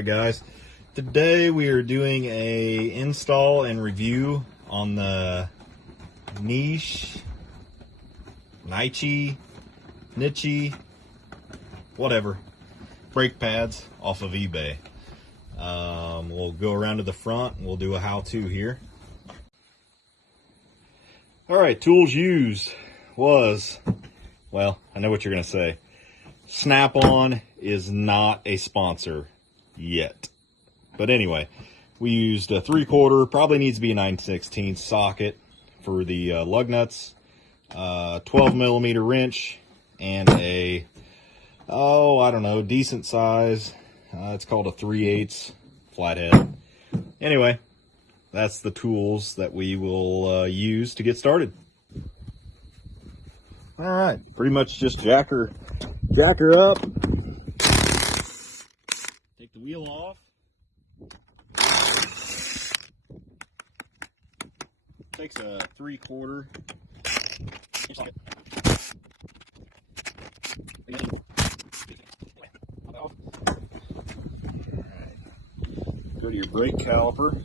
Alright guys, today we are doing a install and review on the Niche, whatever, brake pads off of eBay. We'll go around to the front and we'll do a how-to here. Alright, tools used was, well, I know what you're going to say. Snap-on is not a sponsor yet. But anyway, we used a 3/4, probably needs to be a 9/16 socket for the lug nuts, 12mm wrench, and a, I don't know, decent size. It's called a 3/8 flathead. Anyway, that's the tools that we will use to get started. All right, pretty much just jack her up, take the wheel off, takes a 3/4 socket. Go to your brake caliper,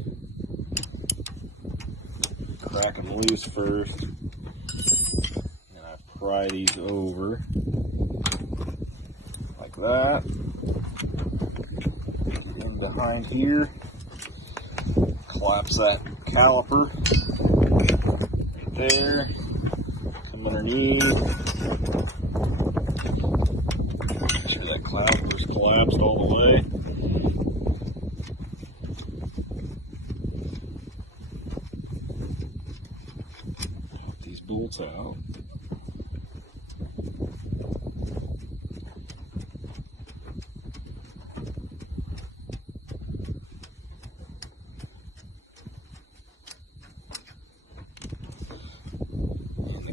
crack them loose first, and I pry these over like that. And behind here, collapse that caliper right there, come underneath, make sure that caliper's collapsed all the way. Pop these bolts out.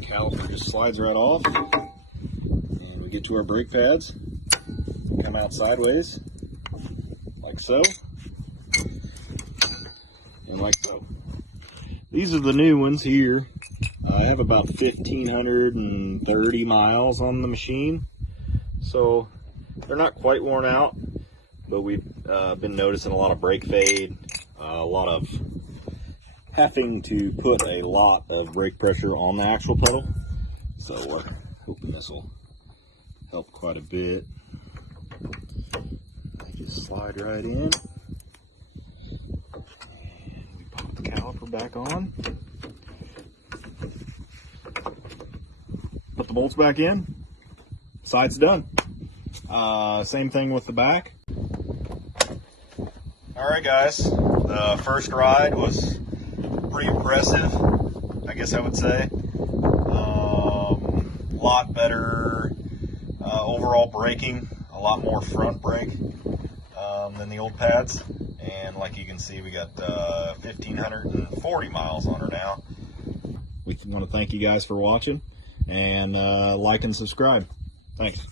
Caliper just slides right off, and we get to our brake pads, come out sideways like so, and like so. These are the new ones here. I have about 1,530 miles on the machine, so they're not quite worn out, but we've been noticing a lot of brake fade, a lot of having to put a lot of brake pressure on the actual pedal, so hoping this will help quite a bit. Just slide right in, and we pop the caliper back on, put the bolts back in, side's done. Same thing with the back. Alright guys, the first ride was pretty impressive, I guess I would say. A lot better overall braking, a lot more front brake than the old pads. And like you can see, we got 1,540 miles on her now. We want to thank you guys for watching, and like and subscribe. Thanks.